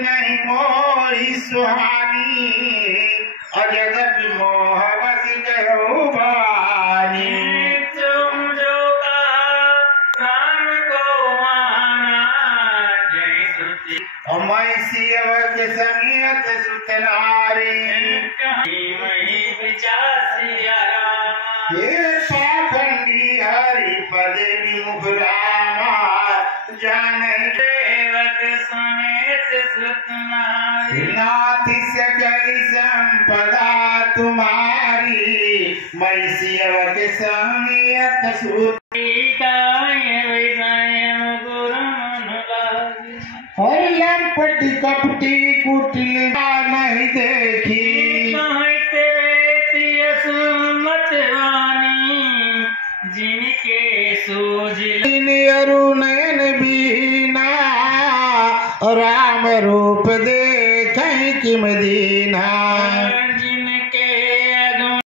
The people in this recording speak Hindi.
नहीं मोही सुहानी, अजगत मोह बस गयो बानी। तुम जो कहा राम को माना, जय श्रुति मैं सियवक समियत सुत नारी, वही विचार सिया रामा। ये पाखंडी हरि पद विमुख रामा, जाने सेवक समेत सुत नारी, नाथ सकल संपदा तुम्हारी, मैं सियवक समियत सुत। हर लंपटी कपटी कुटिल नहीं देखी, जिनके सूझ अरुणयन बीना, राम रूप देख किम दीना।